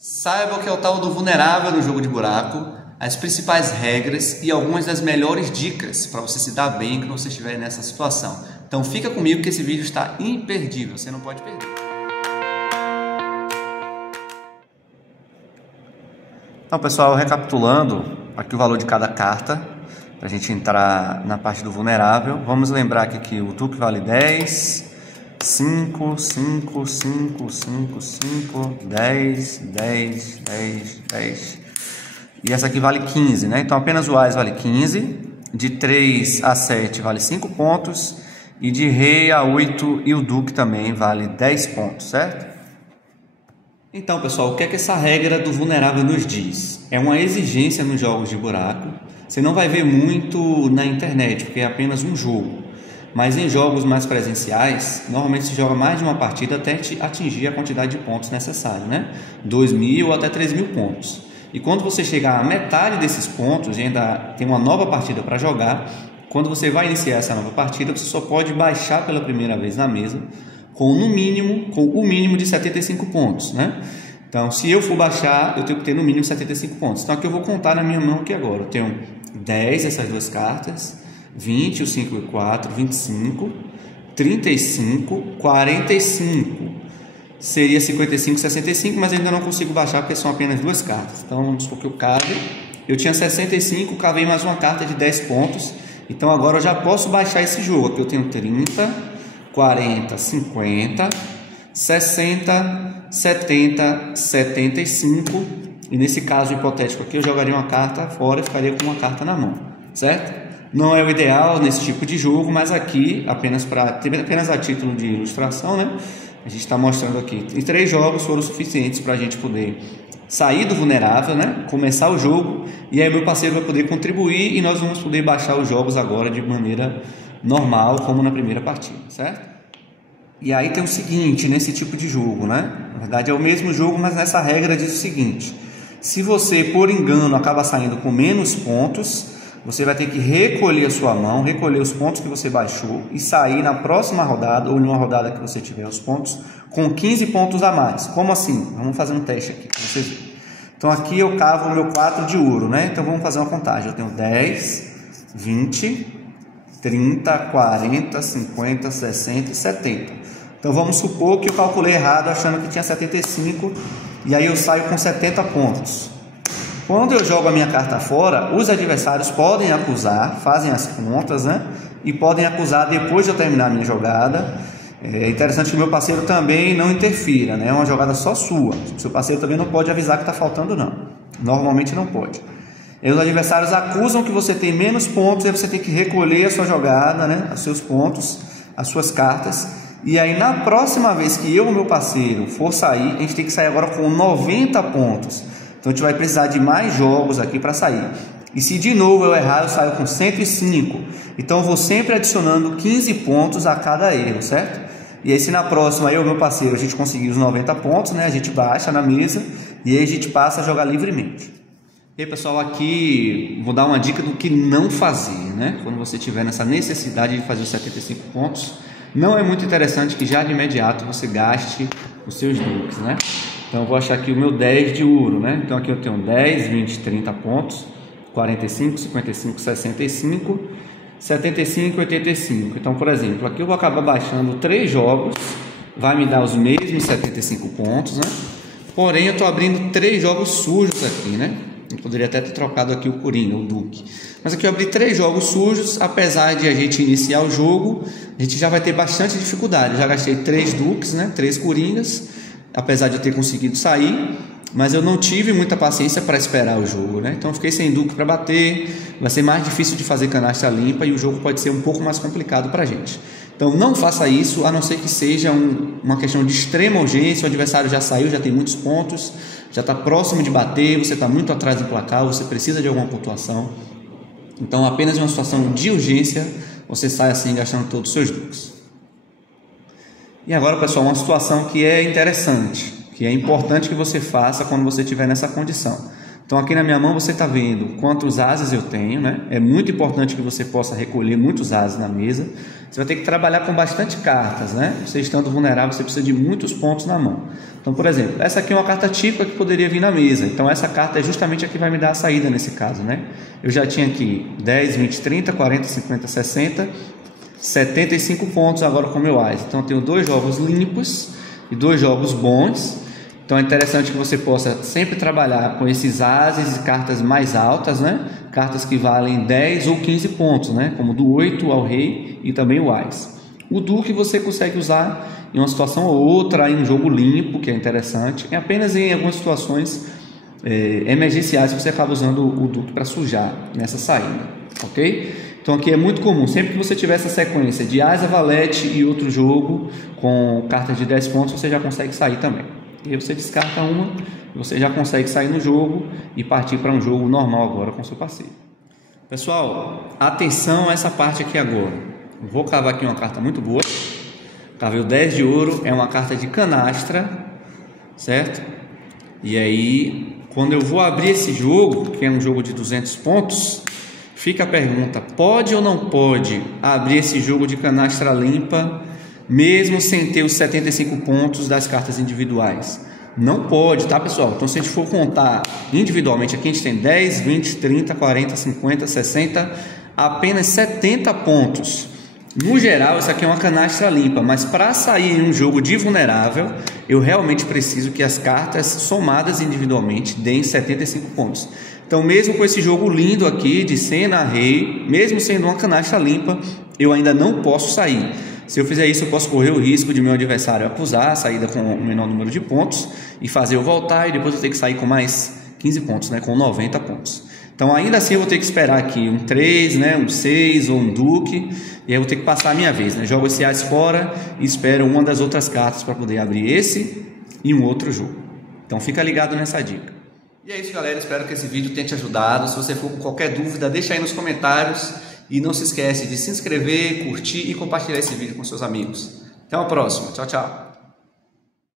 Saiba o que é o tal do vulnerável no jogo de buraco, as principais regras e algumas das melhores dicas para você se dar bem quando você estiver nessa situação. Então fica comigo que esse vídeo está imperdível, você não pode perder. Então pessoal, recapitulando aqui o valor de cada carta, para a gente entrar na parte do vulnerável, vamos lembrar que o Duque vale 10, 5, 5, 5, 5, 5, 10, 10, 10, 10. E essa aqui vale 15, né? Então apenas o Ás vale 15, de 3 a 7 vale 5 pontos, e de Rei a 8 e o Duque também vale 10 pontos, certo? Então pessoal, o que é que essa regra do vulnerável nos diz? É uma exigência nos jogos de buraco. Você não vai ver muito na internet, porque é apenas um jogo. Mas em jogos mais presenciais, normalmente se joga mais de uma partida até atingir a quantidade de pontos necessária, né? 2.000 ou até 3.000 pontos. E quando você chegar à metade desses pontos e ainda tem uma nova partida para jogar, quando você vai iniciar essa nova partida, você só pode baixar pela primeira vez na mesa com o mínimo de 75 pontos, né? Então, se eu for baixar, eu tenho que ter no mínimo 75 pontos. Então, aqui eu vou contar na minha mão aqui agora. Eu tenho 10 essas duas cartas, 20, o 5 e o 4, 25, 35, 45. Seria 55, 65, mas ainda não consigo baixar porque são apenas duas cartas. Então, vamos supor que eu cave. Eu tinha 65, cavei mais uma carta de 10 pontos. Então, agora eu já posso baixar esse jogo. Aqui eu tenho 30, 40, 50, 60, 70, 75. E nesse caso hipotético aqui, eu jogaria uma carta fora e ficaria com uma carta na mão, certo? Não é o ideal nesse tipo de jogo, mas aqui, apenas a título de ilustração, né? A gente está mostrando aqui. E 3 jogos foram suficientes para a gente poder sair do vulnerável, né? Começar o jogo, e aí meu parceiro vai poder contribuir e nós vamos poder baixar os jogos agora de maneira normal, como na primeira partida, certo? E aí tem o seguinte, nesse tipo de jogo, né? Na verdade é o mesmo jogo, mas nessa regra diz o seguinte: se você, por engano, acaba saindo com menos pontos, você vai ter que recolher a sua mão, recolher os pontos que você baixou e sair na próxima rodada, ou em uma rodada que você tiver os pontos, com 15 pontos a mais. Como assim? Vamos fazer um teste aqui para vocês verem. Então aqui eu cavo o meu 4 de ouro, né? Então vamos fazer uma contagem. Eu tenho 10, 20, 30, 40, 50, 60 e 70. Então vamos supor que eu calculei errado achando que tinha 75 e aí eu saio com 70 pontos. Quando eu jogo a minha carta fora, os adversários podem acusar, fazem as contas, né? E podem acusar depois de eu terminar a minha jogada. É interessante que o meu parceiro também não interfira, né? É uma jogada só sua. O seu parceiro também não pode avisar que está faltando, não. Normalmente não pode. E os adversários acusam que você tem menos pontos e você tem que recolher a sua jogada, né? Os seus pontos, as suas cartas. E aí na próxima vez que eu ou meu parceiro for sair, a gente tem que sair agora com 90 pontos. Então a gente vai precisar de mais jogos aqui para sair. E se de novo eu errar, eu saio com 105. Então eu vou sempre adicionando 15 pontos a cada erro, certo? E aí se na próxima eu e meu parceiro a gente conseguir os 90 pontos, né? A gente baixa na mesa e aí a gente passa a jogar livremente. E aí pessoal, aqui vou dar uma dica do que não fazer, né? Quando você tiver nessa necessidade de fazer os 75 pontos, não é muito interessante que já de imediato você gaste os seus duques, né? Então eu vou achar aqui o meu 10 de ouro, né? Então aqui eu tenho 10, 20, 30 pontos, 45, 55, 65, 75, 85. Então, por exemplo, aqui eu vou acabar baixando 3 jogos, vai me dar os mesmos 75 pontos, né? Porém, eu estou abrindo 3 jogos sujos aqui, né? Eu poderia até ter trocado aqui o Coringa, o Duque. Mas aqui eu abri 3 jogos sujos, apesar de a gente iniciar o jogo, a gente já vai ter bastante dificuldade. Eu já gastei 3 Duques, né? 3 Coringas, apesar de eu ter conseguido sair, mas eu não tive muita paciência para esperar o jogo, né? Então eu fiquei sem Duque para bater, vai ser mais difícil de fazer canastra limpa e o jogo pode ser um pouco mais complicado para a gente. Então não faça isso, a não ser que seja uma questão de extrema urgência, o adversário já saiu, já tem muitos pontos, já está próximo de bater, você está muito atrás do placar, você precisa de alguma pontuação. Então apenas em uma situação de urgência, você sai assim gastando todos os seus Duques. E agora, pessoal, uma situação que é interessante, que é importante que você faça quando você estiver nessa condição. Então aqui na minha mão você está vendo quantos ases eu tenho, né? É muito importante que você possa recolher muitos ases na mesa. Você vai ter que trabalhar com bastante cartas, né? Você estando vulnerável, você precisa de muitos pontos na mão. Então, por exemplo, essa aqui é uma carta típica que poderia vir na mesa. Então essa carta é justamente a que vai me dar a saída nesse caso, né? Eu já tinha aqui 10, 20, 30, 40, 50, 60, 75 pontos agora com meu as. Então eu tenho 2 jogos limpos e 2 jogos bons. Então é interessante que você possa sempre trabalhar com esses ases e cartas mais altas, né? Cartas que valem 10 ou 15 pontos, né? Como do 8 ao rei e também o as. O duque você consegue usar em uma situação ou outra, em um jogo limpo, que é interessante. É apenas em algumas situações emergenciais que você acaba usando o duque para sujar nessa saída, ok? Então aqui é muito comum, sempre que você tiver essa sequência de asa, valete e outro jogo com cartas de 10 pontos, você já consegue sair também. E aí você descarta uma, você já consegue sair no jogo e partir para um jogo normal agora com seu parceiro. Pessoal, atenção a essa parte aqui agora. Eu vou cavar aqui uma carta muito boa. Cavei o 10 de ouro, é uma carta de canastra, certo? E aí, quando eu vou abrir esse jogo, que é um jogo de 200 pontos, fica a pergunta, pode ou não pode abrir esse jogo de canastra limpa mesmo sem ter os 75 pontos das cartas individuais? Não pode, tá, pessoal? Então se a gente for contar individualmente aqui, a gente tem 10, 20, 30, 40, 50, 60, apenas 70 pontos. No geral, isso aqui é uma canastra limpa, mas para sair em um jogo de vulnerável, eu realmente preciso que as cartas somadas individualmente deem 75 pontos. Então mesmo com esse jogo lindo aqui de cena rei, mesmo sendo uma canastra limpa, eu ainda não posso sair. Se eu fizer isso, eu posso correr o risco de meu adversário acusar a saída com o menor número de pontos e fazer eu voltar e depois eu ter que sair com mais 15 pontos, né, com 90 pontos. Então ainda assim eu vou ter que esperar aqui um 3, né, um 6 ou um duque, e aí eu vou ter que passar a minha vez, né? Jogo esse as fora e espero uma das outras cartas para poder abrir esse e um outro jogo. Então fica ligado nessa dica. E é isso, galera, espero que esse vídeo tenha te ajudado. Se você for com qualquer dúvida, deixa aí nos comentários. E não se esquece de se inscrever, curtir e compartilhar esse vídeo com seus amigos. Até uma próxima. Tchau, tchau.